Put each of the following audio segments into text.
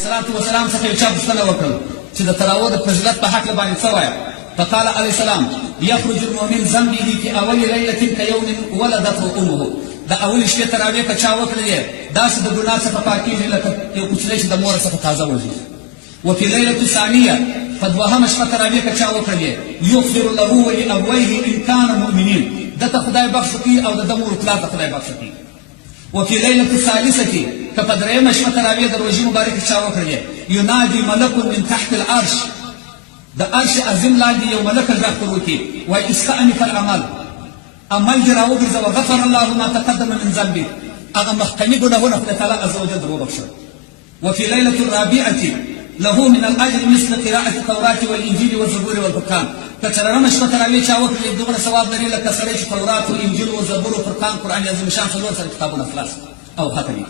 الصلاة والسلام څخه یو چا پوښتنه وکړل چې د تراویح د فضیلت په هکله باندې څه وایه؟ فقال علیه السلام یخرج المؤمن ذنبه في اول لیلة کیوم ولدته امه. د اول شپې تراویح که چا وکړلې داسې د ګناه څخه پاکېږي لکه یو کوچنی چې د مور څخه تازه وځي. وفي ليلة الثانية په دوهمه شپه تراویح که چا وکړلې یغفر له ولأبویه ان کان مؤمنین، ده ته خدای بخښ وکړي او د ده مور پلار ته خدای بخښ وکړي. وفي ليلة الثالثة که په درېیمه شپه تراویح د روژې مبارکې چا وکړلې ینادي ملک من تحت العرش، د عرش عظیم لاندې یو ملک غږ پر وکړي وایي استأنف العمل، عمل دې راوګرځه وغفر الله ما تقدم من ذنبه، هغه مخکني ګناهونه خدای تعالی عز وجل در وبخښل. وفي ليلة الرابعة له من الأجر مثل قراءة التوراة والإنجيل والزبور والفرقان. که څلورمه شپه تراویح چا وکړي دومره ثواب لري لکه سړی چې تورات و انجیل و زبور و فرقان قرآن عظیم شان څلور سره کتابونه خلاص او ختمي.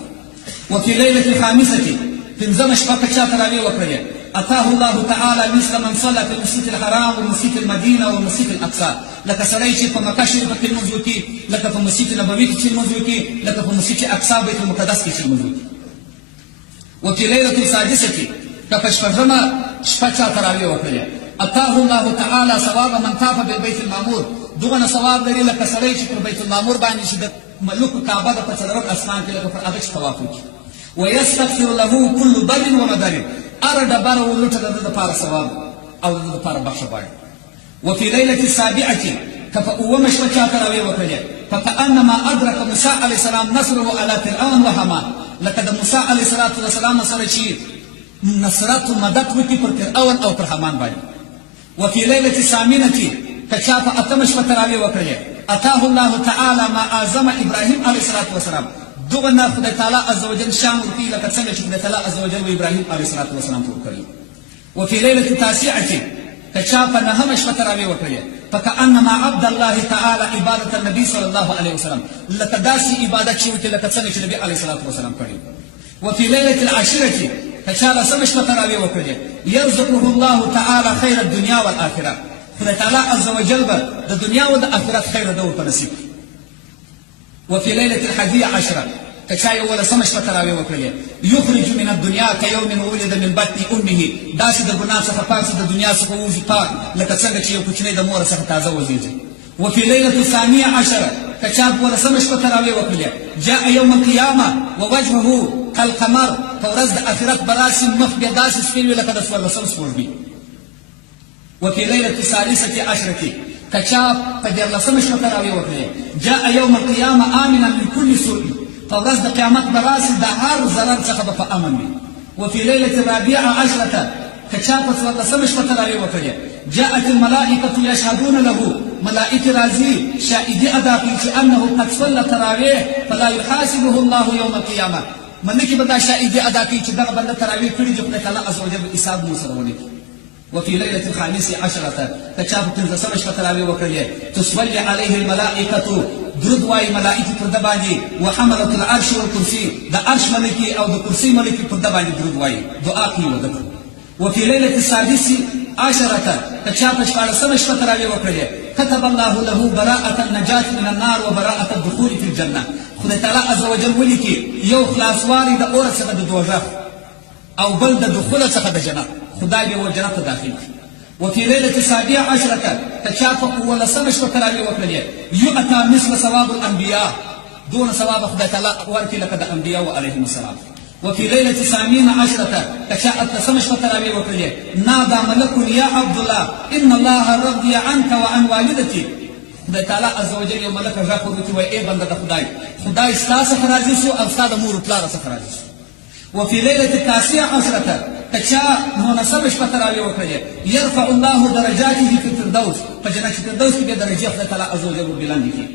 وفي ليلة الخامسة پنځمه شپه که چا تراویح وکړي اتاه الله تعالی مثل من صلى في المسجد الحرام ومسجد المدینه ومسجد الاقصى، لکه سړی چې په مکه شریفه کې لمونځ وکړي، لکه په مسجد نبوي کې چې لمونځ وکړي، لکه په مسجد اقصی بیت المقدس کې چې لمونځ وکړي. وفي ليلة السادسة که په شپږمه شپه چا تراویح وکړي اتاه الله تعالی ثواب من طاف بالبیت المعمور، دغه ثواب لري لکه سړی چې پر بیت المعمور باندې چې د ملوک کعبه د په څلورم اسمان کې لکه پر هغه چې طواف وکړي. ویستغفر له كل بر ومدر، هره ډبره ولوټه د ده دپاره ثواب او د ده دپاره بخښه غواړي. وفي ليلة السابعة که په اوومه شپه چا تراویح وکړي فکأنما أدرک موسی علیه السلام نصره علی فرعون وحامان، لکه د موسی علیه السلام سره چې نصرت و مدد وکړي پر فرعون او پر حامان باندې. وفي ليلة الثامنة که چا په اتمه شپه تراویح وکړي اتاه الله تعالی ما اعظم ابراهیم علیه السلام، دغه نه خدای تعالی عز وجل شان ورکوي لکه څنګه چې خدای تعالی عز وجل و ابراهیم علیه السلام ته ورکړي. وفي ليلة التاسعة که چا په نهمه شپه تراویح وکړي فکأنما عبد الله تعالی عبادة النبي صلی الله علیه وسلم، لکه داسې عبادت چې وکړي لکه څنګه چې نبي علیه السلام کړي. وفي ليلة العاشرة که چا لسمه شپه تراویح وکړي یرزقه الله تعالی خیر الدنیا والآخرة، خدای تعالی عز وجل به د دنیا و د آخرت خیر ده ورته نصیب. وفي ليلة الحادية عشرة که چا یولسمه شپه تراویح وکړي یخرج من الدنیا کیوم ولد من بطن امه، داسې د ګناه څخه پاک د دنیا څخه ووځي پاک لکه څنګه چې یو کوچنی د مور څخه تازه وزیږي. وفي ليلة الثانية عشرة که چا دولسمه شپه تراویح وکړي جاء یوم القیامة ووجهه كالقمر، په ورځ د آخرت به راسي مخ بیا داسې سپین وي لکه د څوارلسم سپوږمۍ. وفي ليلة الثالثة عشرة که چا په دیارلسمه شپه تراویح وکړي جاء یوم القیامة آمنا من كل سوء، په ورځ د قیامت به راسي د هر ضرر څخه به په امن وي. وفي ليلة الرابعة عشرة که چا په څوارلسمه شپه تراویح وکړي جاءت الملائکة یشهدون له، ملائکې راځي شاهدي ادا کړي چې انه قد صلى تراویح فلا يحاسبه الله یوم القیامة، ملکې به دا شاهدي ادا کړي چې دغه بنده تراویح کړي چې خدای تعالی عز وجل حساب مو سره ونکړي. وفي ليلة الخامسة عشرة که چا په پنځلسمه شپه تراویح وکړي تصلي عليه الملائکة، درود وایي ملائکې پر ده باندې وحملة العرش والکرسي، د عرش ملکې او د کرسي ملکې پر ده باندې درود وایي دعا کوي ورته. وفي ليلة السادسة عشرة که چا په شپاړسمه شپه تراویح وکړي كتب الله له براءة النجاة من النار وبراءة الدخول في الجنة، خدای تعالی عز وجل ولیکي یو خلاصوالي د اور څخه د دوزخ او بل د دخول څخه د جنت، خدای به ور جنت ته داخل کړي. وفي ليلة السابعة عشرة که چا په اوولسمه شپه تراویح وکړي یؤتى مثل ثواب الانبیاء، دون ثواب خدای تعالی ورکړي لکه د انبیاء علیهم السلام. وفي ليلة الثامنة عشرة که چا اتلسمه شپه تراویح وکړي نادى ملک یا عبدالله ان الله رضي عنك وعن والدتي، خدای تعالی عز وجل یو ملک غږ ورکړي وایي ای بنده د خدای ستا څخه راضي سو او ستا د مور و پلاره څخه راضي سو. وفي ليلة التاسعة عشرة که چا نولسمه شپه تراویح وکړي یرفع الله درجاته في الفردوس، په جنت فردوس کې بیا درجې خدای تعالی عز وجل وربلاندې کړي.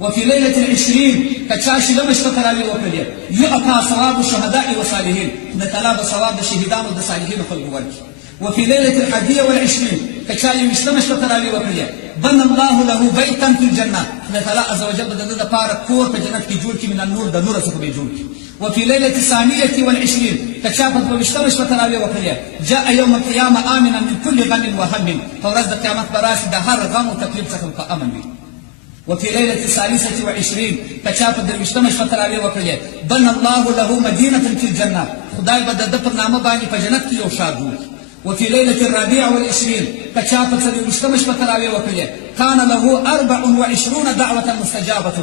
وفي ليلة العشرين که چا شلمه شپه تراویح وکړي یؤتى ثواب الشهداء والصالحین، خدای تعالی به ثواب د شهیدانو د صالحینو خلکو ورکړي. وفي ليلة الحادية والعشرين که چا یویشتمه شپه تراویح وکړي بنى الله له بیتا في الجنة، خدای تعالی عز وجل به د ده دپاره کور په جنت کې جوړ کړي من النور، د نور څخه به یې جوړ کړي. وفي ليلة الثانية والعشرين که چا په دویشتمه شپه تراویح وکړي جاء یوم القیامة آمنا من كل غم وهم، په ورځ د قیامت به راشي د هر غم و تکلیف څخه په امن وي. وفي ليلة 23 کچا په 23 شپه تراویح وکړلې بنى الله له مدینة في الجنة خدای به د ده پر نامه باندې په جنت کې یو ښار جوړ وفي ليلة 24 کچا په 24 شپه تراویح وکړلې كان له 24 دعوة مستجابة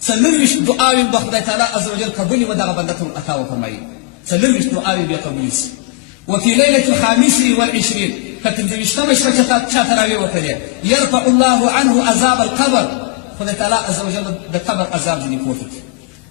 24 دعاوې به خدای تعالی عز وجل قبولې و دغه بنده ته عطا وفرمایي 24 دعاوې بیا قبولې شي وفي ليلة 25 ک15 شپه چا تراویح وکړلې يرفع الله عنه عذاب القبر خدای تعالی عز وجل د قبر عذاب ځینې پورته کړي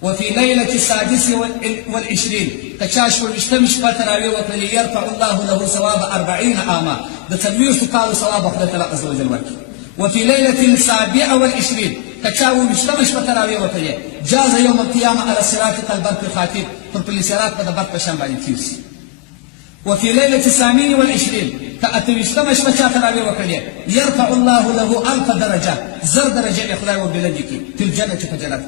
وفي ليلة 26 کچا 26 شپه تراویح وکړلې يرفع الله له ثواب 40 عاما د 40 کالو ثواب خدای تعالی عز وجل ورکړي وفي ليلة 27 کچا 29 شپه تراویح وکړلې جاز يوم القيامة على الصراط كالبرق الخاطف پر پلي صراط په د برق په شان باندې تېر شي وفي ليلة 28 ک28 شپه چا تراویح وکړلې يرفع الله له 1000 درجة زر درجه به خدای وبلندې کړي في الجنة په جنت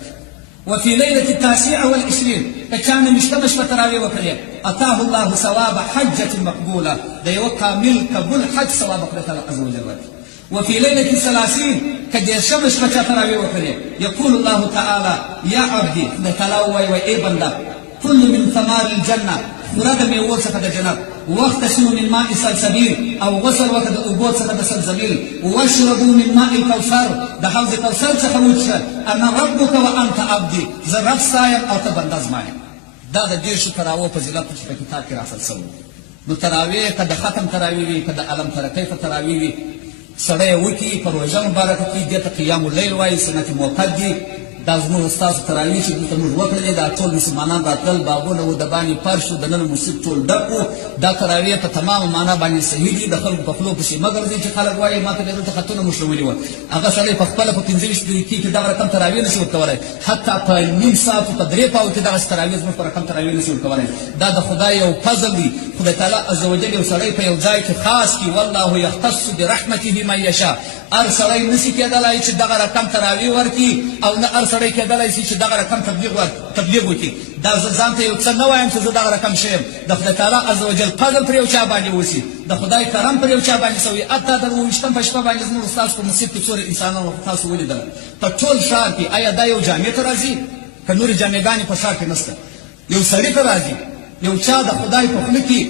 وفي ليلة 29 کچا 29 شپه تراویح وکړلې اتاه الله ثواب حجة مقبولة د یو کامل قبول حج ثواب خدای تعالی عز وجل ورکړي وفي ليلة 30 ک10 شپه چا تراویح وکړلې يقول الله تعالى يا عبدي خدای تعالی وایي ای بنده كل من ثمار الجنة خورا د میوو څخه د جنت واغتسلوا من ماء سلسبیل او غسل وکړه د اوبو څخه د سلسبیل واشربوا من ماء الکوثر د حوض کوثر څخه وڅښه انا ربک وانت عبدي زه رب ستا یم او ته بنده زما یم دا د 10 تراویح فضیلت چې په کتاب کې راغلي شوی نو تراویح که د ختم تراویح وي که د علم تر کیف تراویح وي سړی وکړي په روژه مبارکه کې دې ته قیام اللیل وایي سنت موقت دي دا زموږ ستاسو تراویح چې دلته موږ وکړلې دا ټول مسلمانان راتلل باغونه و د باندې فرش و د نن مسجد ټول ډک و دا تراویح په تمامه معنا باندې صحیح دي د خلکو په خولو پسې مه ګرځئ چې خلک وایي ما ته ډېر دلته خطونه مو شولي وه هغه سړی په خپله په 15 دقیقې کې دغه رقم تراویح نشي ورکولی حتی په نیم ساعت په 3 پاو کې دغسې تراویح زموږ په رقم تراویح نشي ورکولی دا د خدای یو فضل دی خدای تعالی عز وجل یو سړی په یو ځای کې خاص کړي والله یختص برحمته من یشاء هر سړی نشي کېدلی چې دغه رقم تراویح ورکړي او نه هر سړی کېدلی شي چې دغه رقم تبلیغ وکړي دا زه ځان ته یو څه نه وایم چې زه دغه رقم ښه یم د خدای تعالی عز وجل فضل پر یو چا باندې وشي د خدای کرم پر یو چا باندې شوي حتی د 28 په شپه باندې زموږ ستاسو په مسجد کې څومره انسانان تاسو ولیدل په ټول ښار کې آیا دا یو جامع ته راځي که نورې جامعګانې په ښار کې نشته یو سړي ته راځي یو چا د خدای په خوله کې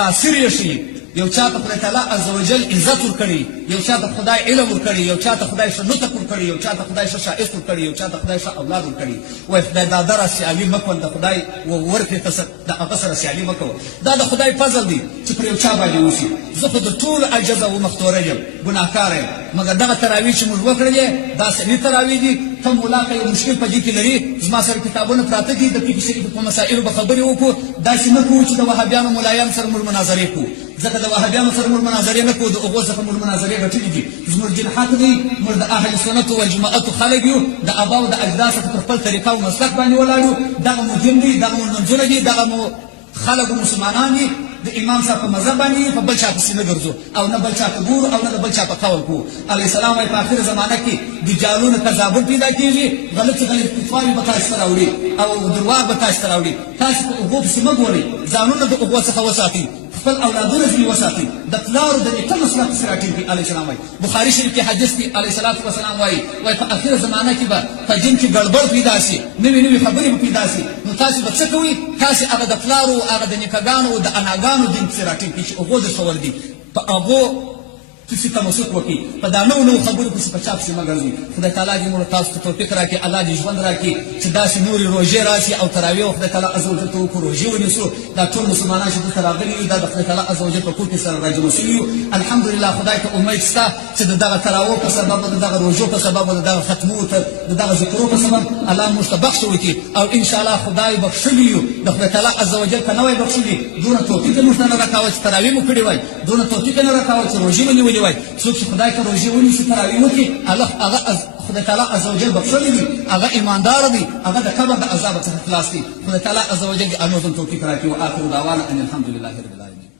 تاثیر یې ښیي یو چا ته خدای تعالی عز وجل عزت ورکړي یو چا ته خدای علم ورکړي یو چا ته خدای ښه نطق ورکړي یو چا ته خدای ښه ښایست ورکړي یو چا ته خدای ښه اولاد ورکړي وایي خدای دا دره سیالي مه کوه د خدای ورکړې ته د هغه سره سیالي مه کوه دا د خدای فضل دی چې پر یو چا باندې وشي زه خو د ټولو عجزه و مختوره یم ګناهکاره یم مګر دغه تراویح چې موږ وکړلې دا صحیح تراویح دي ته مولا که یو مشکل په دې کې لري زما سره کتابونه پراته دي د فقه شریف په مسایلو به خبرې وکړو داسې نه کوو چې د وهابیانو ملایانو سره موږ مناظرې کوو ځکه د وهابیانو سره موږ مناظرې نه کوو د هغو څخه موږ مناظرې ګټلې دي زموږ دین حق دی موږ د اهل سنت والجماعت خلک یو د اباو د اجداد څخه پر خپل طریقه او مسلک باندې ولاړ یو دغه مو دین دی دغه مو لمونځونه دي دغه مو خلک مسلمانان دي د امام صاحب په مذهب باندې په بل چا پسې نه ګرځو او نه بل چا ته ګورو او نه د بل چا په قول کوو علیه السلام وایي په آخر زمانه کې دجالونه کذابون پیدا کېږي غلطې فتواوې به تاسو ته راوړي او درواغ به تاسو ته راوړي تاسو په هغو پسې مه ګورئ ځانونه د هغو څخه وساتئ خپل اولادونه ځینې وساتئ د پلارو د نیکه مسلک پسې راټینګ کړي علیه السلام وایي بخاري شریف کې حدیث کې علیه الصلاة والسلام وایي په آخر زمانه کې به په دین کې ګډوډ پیدا شي نوې نوې خبرې به پیدا شي نو تاسو به څه کوئ تاسې هغه د پلارو هغه د نیکهګانو د اناګانو دین پسې راټینګ کړي چې هغو درته ور دي په هغو پسې تمسک وکړي په دا نوو نوو خبرو پسې په چا پسې مه ګرځئ خدای تعالی دې موږ تاسو ته توفیق راکړي الله دې ژوند راکړي چې داسې نورې روژې راشي او تراویح خدای تعالی عز وجل ته وکړو روژې ونیسو دا ټول مسلمانان چې دلته راغلي یو دا د خدای تعالی عز وجل په کور کې سره راجمع شوي یو الحمدلله خدای ته امید شته چې د دغه تراویح په سبب د دغه روژو په سبب د دغه ختمو د دغه ذکرو په سبب الله موږ ته بخښ وکړي او انشاءالله خدای بخښلي یو د خدای تعالی عز وجل که نه وای بخښلي دونه توفیق یې موږ ته نه راکاوه چې تراویح مو کړې وای دونه توفیق یې نه راکاوه چې روژې مو نیولې وای څوک چې خدای که روژې ونیسي تراویح وکړي هغه خدای تعالی عز وجل بخښلي دي هغه ایمانداره دي هغه د قبر د عذاب څخه خلاص دي خدای تعالی عز وجل دې انوزم توفیق راکړي واخر دعوانا ان الحمد لله رب العالمین